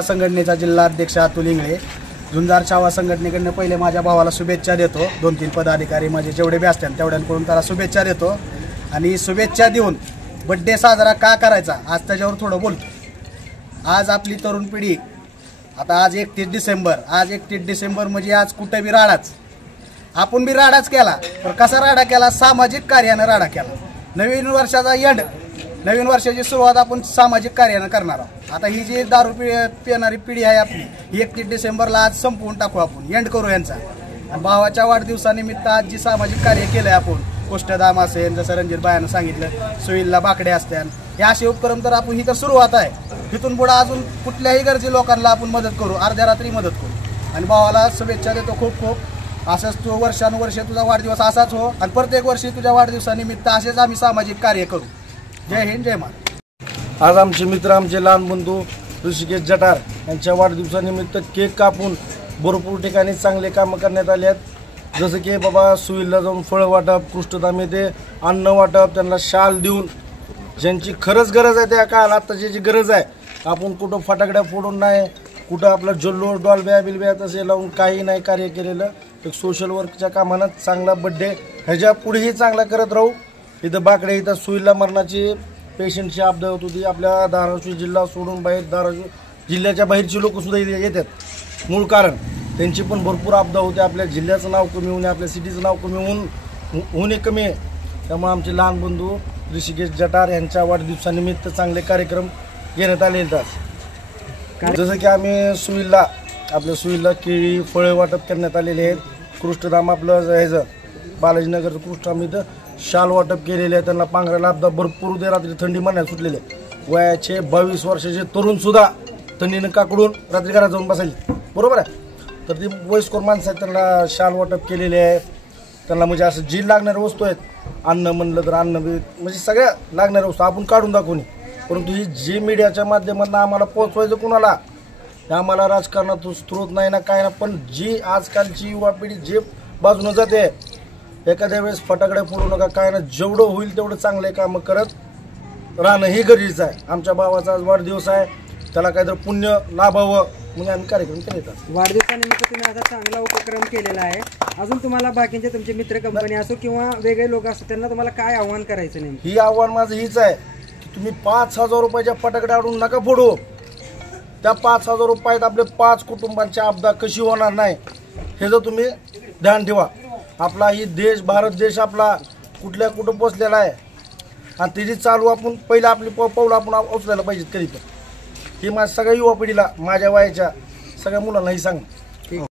छावा संघटनेचा जिल्हा अध्यक्ष अतुल इंगळे। झुंजार छावा संघटनेकडनं पहिले माझ्या भावाला शुभेच्छा देतो। 2-3 पदाधिकारी माझे जेवढे बी असतात तेवढ्यांकडून त्याला शुभेच्छा देतो आणि शुभेच्छा देऊन बड्डे साजरा का करायचा आज त्याच्यावर थोडं बोलतो। आज आपली तरुण पिढी आता आज 31 डिसेंबर, आज 31 डिसेंबर म्हणजे आज कुठे बी राडाच, आपण बी राडाच केला। पण कसा राडा केला? सामाजिक कार्यानं राडा केला। नवीन वर्षाचा एंड, नवीन वर्षाची सुरुवात आपण सामाजिक कार्यानं करणार आहोत। आता ही जी दारू पिणारी पिढी आहे आपली, 31 डिसेंबरला आज संपवून टाकू, आपण एंड करू यांचा। आणि भावाच्या वाढदिवसानिमित्त आज जी सामाजिक कार्य केलंय आपण, कोष्ठधाम असेल, जसं रणजित बायानं सांगितलं, सुईलला बाकडे असत्यान, हे असे उपक्रम तर आपण ही तर सुरुवात आहे। तिथून पुढे अजून कुठल्याही गरजे लोकांना आपण मदत करू, अर्ध्या रात्री मदत करू। आणि भावाला शुभेच्छा देतो खूप खूप। असंच तू वर्षानुवर्ष तुझा वाढदिवस असाच हो आणि प्रत्येक वर्षी तुझ्या वाढदिवसानिमित्त असेच आम्ही सामाजिक कार्य करू। जय हिंद, जय महाराष्ट्र। आज आमचे मित्र, आमचे लहान बंधू ऋषिकेश जटार यांच्या वाढदिवसानिमित्त केक कापून भरपूर ठिकाणी चांगले कामं करण्यात आले आहेत। जसं की बाबा सुईलला जाऊन फळं वाटप, कृष्ठधाम येथे अन्न वाटप, त्यांना शाल देऊन ज्यांची खरंच गरज आहे त्या काळात आत्ताची जी गरज आहे, आपण कुठं फटाकड्या फोडून नाही, कुठं आपलं जल्लोष डॉलब्या बिलब्या तसे लावून काही नाही कार्य केलेलं। एक सोशल वर्कच्या कामानं चांगला बड्डे ह्याच्या पुढेही चांगला करत राहू। इथं बाकडे इथं सुईला मरणाची पेशंटची आपदा होत होती। आपल्या धाराशिव जिल्हा सोडून बाहेर धाराशिव जिल्ह्याच्या बाहेरची लोकसुद्धा इथे येतात। मूळ कारण त्यांची पण भरपूर आपदा होते। आपल्या जिल्ह्याचं नाव कमी होणे, आपल्या सिटीचं नाव कमी होणे कमी आहे। त्यामुळे आमचे लहान बंधू ऋषिकेश जटार यांच्या वाढदिवसानिमित्त चांगले कार्यक्रम घेण्यात आले आहेत। जसं की आम्ही सुईला, आपल्या सुईला केळी फळे वाटप करण्यात आलेले आहेत। कृष्ठधाम आपलं ह्याचं बालाजीनगरचं कृष्ठधाम इथं शाल वाटप केलेले आहे। त्यांना पांघरायला आपदा भरपूर उद्या रात्री थंडी म्हणायला सुटलेले, वयाचे 22 वर्षाचे तरुणसुद्धा थंडीनं काकडून रात्री घरात जाऊन बसायचे, बरोबर आहे। तर ती वयस्कर माणसं आहेत, त्यांना शाल वाटप केलेले आहे। त्यांना म्हणजे असं जी लागणाऱ्या वस्तू आहेत, अन्न म्हणलं तर अन्न म्हणजे सगळ्या लागणाऱ्या वस्तू आपण काढून दाखवणे। परंतु ही जी मीडियाच्या माध्यमातून आम्हाला पोहोचवायचं कुणाला, आम्हाला राजकारणात स्रोत नाही ना काय ना, पण जी आजकालची युवा पिढी जे बाजूनं जाते, एखाद्या वेळेस फटाकडे फोडू नका काय ना, जेवढं होईल तेवढं चांगले कामं करत राहणं हे गरजेचं आहे। आमच्या भावाचा आज वाढदिवस आहे, त्याला काहीतरी पुण्य लाभावं म्हणून आम्ही कार्यक्रम केले। वाढदिवसानिमित्त तुम्ही आता चांगला उपक्रम केलेला आहे। अजून तुम्हाला बाकीचे तुमचे मित्र कंपनी असो किंवा वेगळे लोक असो, त्यांना तुम्हाला काय आव्हान करायचं? नेमकं ही आव्हान माझं हीच आहे की तुम्ही 5,000 रुपयाच्या फटाकडे आणून नका फोडू। त्या 5,000 रुपयात आपले 5 कुटुंबांची आपदा कशी होणार नाही हे जर तुम्ही ध्यान ठेवा। आपला ही देश, भारत देश आपला कुठल्या कुठं पोचलेला आहे आणि त्याची चालू आपण पहिलं आपली पाऊल आपण उचलायला पाहिजेत कधी पण। ही माझ्या सगळ्या युवा पिढीला, माझ्या वयाच्या सगळ्या मुलांना ही सांग।